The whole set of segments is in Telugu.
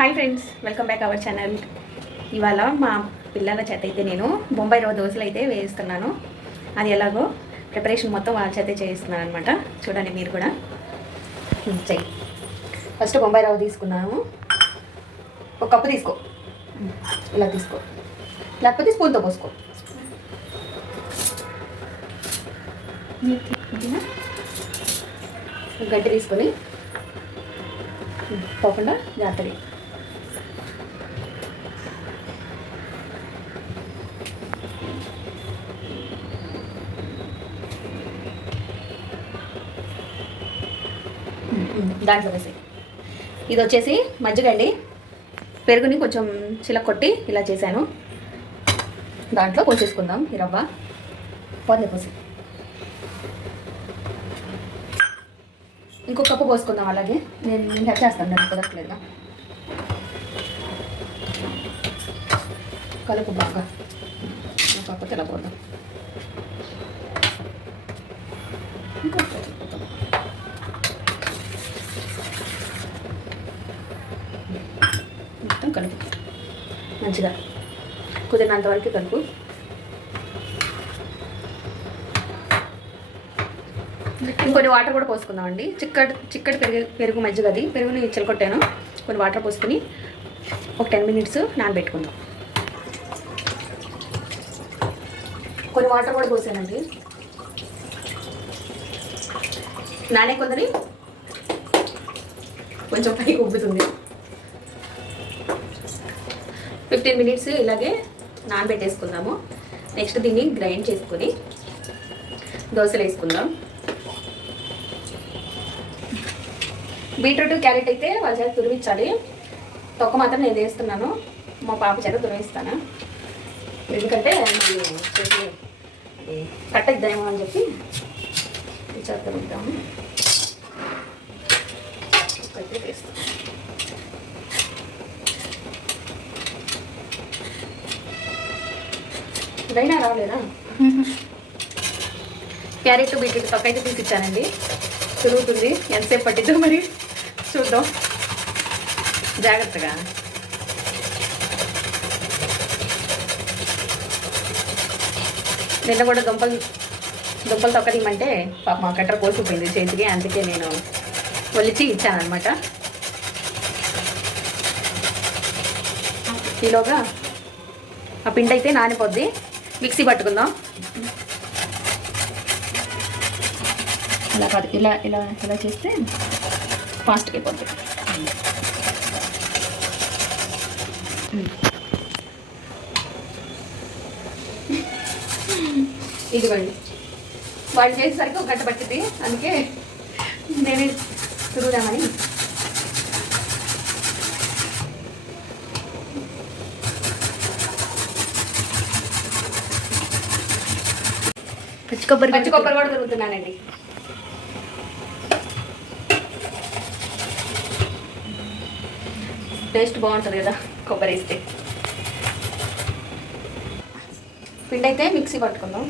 Hi friends welcome back our channel ఇవాళ మా పిల్లల చేత అయితే నేను బొంబాయి రవ్వ దోశలు అయితే వేయిస్తున్నాను అది ఎలాగో ప్రిపరేషన్ మొత్తం వాళ్ళ చేతే చేయిస్తున్నాను అనమాట చూడండి మీరు కూడా. చెయ్యి. ఫస్ట్ బొంబాయి రవ్వ తీసుకున్నాము. ఒక కప్పు తీసుకో. ఇలా తీసుకో. లేకపోతే స్పూన్తో పోసుకో. గట్టి గడ్డి తీసుకొని పోకుండా జాగ్రత్తగా దాంట్లో వేసి ఇది వచ్చేసి మజ్జిగ అండి. పెరుగుని కొంచెం చిలక కొట్టి ఇలా చేశాను. దాంట్లో పోసేసుకుందాం ఈ రవ్వ. పొంది పోసి ఇంకో కప్పు పోసుకుందాం అలాగే. నేను నేను హెల్ప్ చేస్తాను దాన్ని కుదరట్లేదా కలుపు బాగా. కాకపోతే ఇలా పోదాం ఇంకో కప్పు పోద్దాం. మొత్తం కలుపు. మంచిగా కుదిరినంత వరకు కలుపు. కొన్ని వాటర్ కూడా పోసుకుందామండి. చిక్కటి చిక్కటి పెరుగు పెరుగు మజ్జిగది పెరుగుని చిలకొట్టాను కొన్ని వాటర్ పోసుకుని ఒక టెన్ మినిట్స్ నానబెట్టుకుందాం. కొన్ని వాటర్ కూడా పోసానండి. నానే కొందరి కొంచెం పైకి ఉబ్బుతుంది. ఫిఫ్టీన్ మినిట్స్ ఇలాగే నానబెట్టేసుకుందాము. నెక్స్ట్ దీన్ని గ్రైండ్ చేసుకొని దోశలు వేసుకుందాం. బీట్రూట్ క్యారెట్ అయితే వాళ్ళ చేత తురిమించాలి. తొక్క మాత్రం నేను వేస్తున్నాను. మా పాప చేత తురిమిస్తాను. ఎందుకంటే మళ్ళీ చేసి అని చెప్పి ఈ చేత వేస్తాను. ఇవైనా రాలేదా? క్యారెట్ బీట్రూట్ తొక్క అయితే తీసి తిరుగుతుంది ఎంతసేపు పట్టిద్దో మరి? చూద్దాం. జాగ్రత్తగా. నిన్న కూడా దుంపలు దుంపలు తొక్క పాప మా కట్టర్ కోసిపోయింది చేతికి అందుకే నేను ఒలిచి ఇచ్చానమాట ఈలోగా ఆ పిండి అయితే నానిపోద్ది. మిక్సీ పట్టుకుందాం. అలా కాదు ఇలా ఇలా ఇలా చేస్తే ఫాస్ట్గా అయిపోద్ది. ఇదిగోండి. వాళ్ళు చేసేసరికి ఒక గంట పట్టింది అందుకే నేనే తిరుగుదామని పచ్చి కొబ్బరి పచ్చి కొబ్బరి కూడా దొరుకుతున్నానండి. టేస్ట్ బాగుంటుంది కదా కొబ్బరి వేస్తే. పిండి అయితే మిక్సీ పట్టుకుందాం.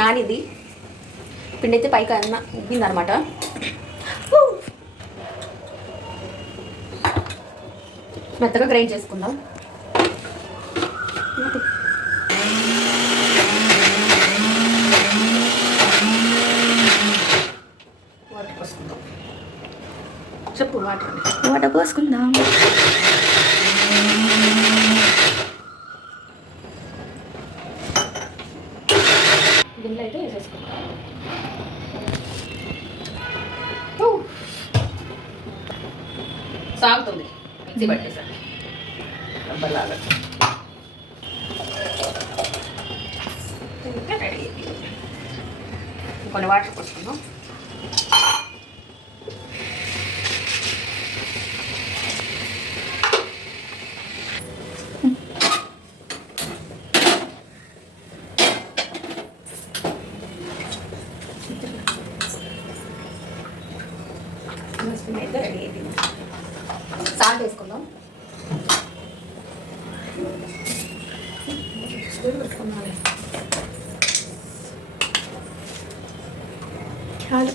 నానిది. పిండి అయితే పైకి అన్న ఉబ్బిందనమాట. మెత్తగా గ్రైండ్ చేసుకుందాం వాటర్ పోసుకుందాం చెప్పు వాటర్ వాటర్ పోసుకుందాం గిన్నెలో అయితే వేసేసుకుందాం సాగుతుంది మిక్సీ పట్టేసారి రబ్బర్లాగా కొన్ని వాటర్ పోసుకుందాం. అయితే రెడీ అయిపోయింది సాల్ట్ వేసుకుందాం. పెట్టుకున్నాను చాలు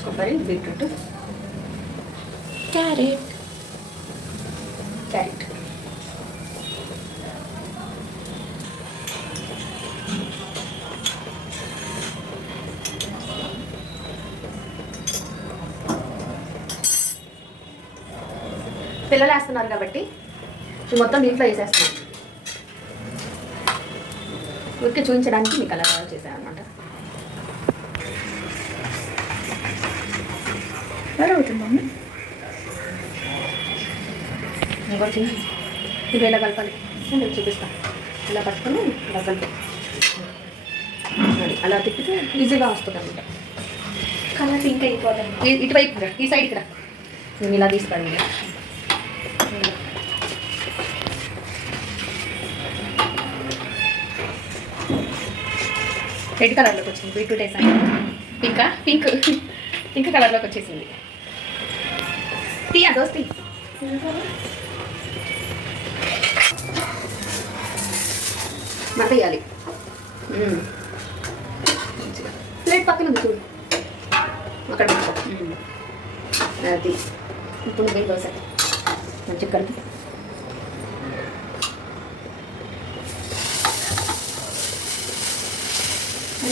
పచ్చి కొబ్బరి బీట్రూట్. క్యారెట్. క్యారెట్. పిల్లలు వేస్తున్నారు కాబట్టి ఇది మొత్తం దీంట్లో వేసేస్తున్నాం ఊరికే చూపించడానికి మీకు అలా చేశాను అనమాట ఎలా అవుతుంది మమ్మీ ఇంకోటి ఇది ఇలా కలపాలి. నేను చూపిస్తాను ఇలా పట్టుకొని ఇలా కలిపి అది అలా తిప్పితే ఈజీగా వస్తుంది అనమాట కలర్ పింక్ అయిపోతుంది ఇటువైపు రా, ఈ సైడ్కి రా. నేను ఇలా తీసుకోండి రెడ్ కలర్లోకి వచ్చింది బీట్రూట్ వేసాను పింకా పింక్ పింక్ కలర్లోకి వచ్చేసింది. తీయా దోస్తి మతేయాలి ప్లేట్ పక్కన ఉంది చూడు అక్కడ అది ఇప్పుడు నువ్వు దోశ మంచిగా కలిపి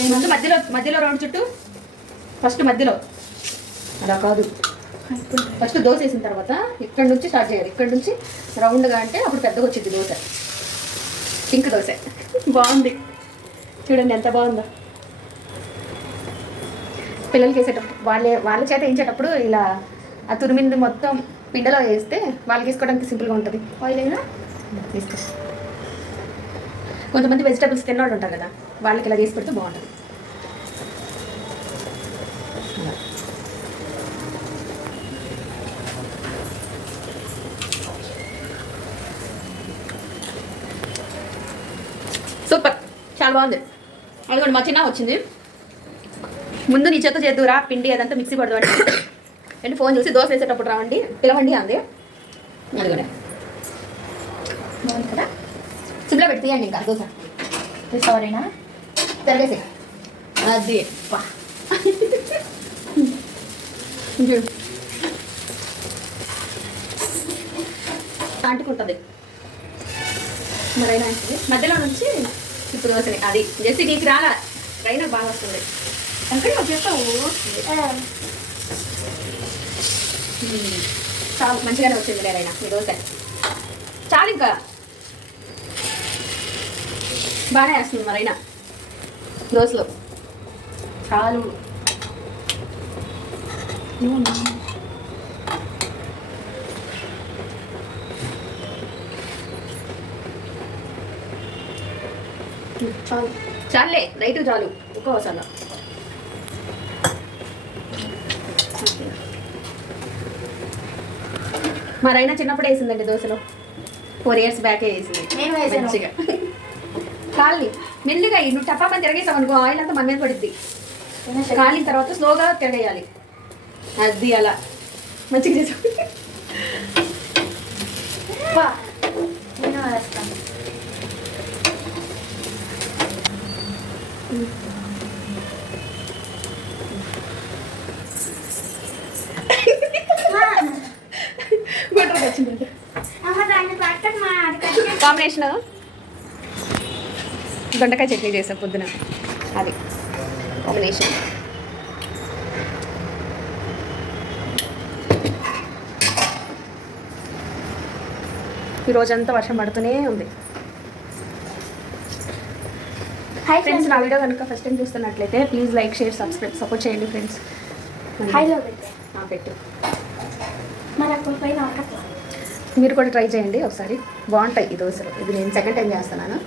ముందు మధ్యలో మధ్యలో రౌండ్ చుట్టూ ఫస్ట్ మధ్యలో అలా కాదు ఫస్ట్ దోశ వేసిన తర్వాత ఇక్కడ నుంచి స్టార్ట్ చేయాలి. ఇక్కడ నుంచి రౌండ్గా అంటే అప్పుడు పెద్దగా వచ్చింది దోశ. పింక్ దోశ. బాగుంది. చూడండి ఎంత బాగుందో. పిల్లలకి వేసేటప్పుడు వాళ్ళే వాళ్ళ చేత వేయించేటప్పుడు ఇలా ఆ తురిమింది మొత్తం పిండలో వేస్తే వాళ్ళకి వేసుకోవడానికి సింపుల్గా ఉంటుంది. ఆయిల్ అయినా తీసుకో కొంతమంది వెజిటబుల్స్ తిన్నవాళ్ళు ఉంటారు కదా వాళ్ళకి ఇలా చేసి పెడితే బాగుంటుంది అలా. సూపర్ చాలా బాగుంది అది కూడా మా చిన్న వచ్చింది. ముందు నీ చేత చేద్దురా పిండి అదంతా మిక్సీ పడదు అంటే ఫోన్ చూసి దోశ వేసేటప్పుడు రావండి. పిలవండి అంది. అది కూడా బాగుంది కదా? సిమ్లో పెట్టి తీయండి ఇంకా దోశ. సారీనా తిరగేసి. అది. చూడు. అంటుకుంటుంది. మరైనా మధ్యలో నుంచి ఇప్పుడు దోశని అది జస్ట్ నీకు రాలా? రైనా బాగా వస్తుంది. ఎక్కడ వచ్చేస్తావు చాలా మంచిగానే వచ్చింది లేరైనా మీ దోశ. చాలు ఇంకా. బాగానే వేస్తుంది మరైనా దోశలో. చాలు. చాలు చాలే రైతు చాలు. ఒక్క అవసరం మరైనా చిన్నప్పుడు వేసిందండి దోశలో. ఫోర్ ఇయర్స్ బ్యాక్ వేసింది. నేను వేసాను. మంచిగా. కాలి మెల్లిగా నువ్వు టపాపని తిరగేసావు అనుకో ఆయిల్ అంతా మన మీద పడుద్ది కాలిన తర్వాత స్లోగా తిరగేయాలి. అది అలా. మంచిగా చేసావు బా నేను వేస్తాను గుండ్రగా వచ్చింది అమ్మ దాన్ని పక్కన మా కాంబినేషన్ దొండకాయ చట్నీ చేసాం పొద్దున. అది. కాంబినేషన్. ఈ రోజంతా వర్షం పడుతూనే ఉంది. హాయ్ ఫ్రెండ్స్ నా వీడియో కనుక ఫస్ట్ టైం చూస్తున్నట్లయితే please like share subscribe support చేయండి ఫ్రెండ్స్ హాయ్లో పెట్టే. పెట్టు మరి అక్కడ పైన అక్కడ మీరు కూడా ట్రై చేయండి ఒకసారి. బాగుంటాయి ఈ దోశలు. ఇది నేను సెకండ్ టైం చేస్తున్నాను.